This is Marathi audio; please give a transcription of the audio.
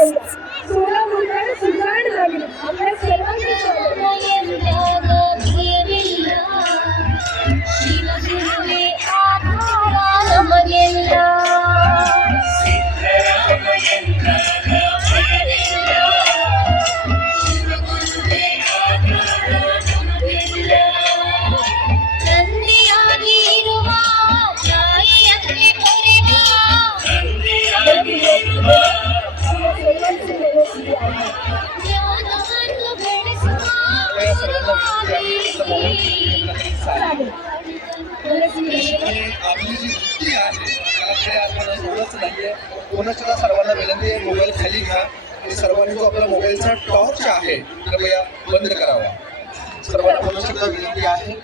येऊया. सोळा मुलं सुजाण झाली आपल्या सर्वांची आपली जी वृत्ती आहे त्याकडे आपण एवढंच नाहीये. कोणाच्या सर्वांना विनंती आहे, मोबाईल खाली घ्या आणि सर्वांनी जो आपला मोबाईलचा टॉर्च आहे कृपया बंद करावा. सर्वांना पुन्हा विनंती आहे.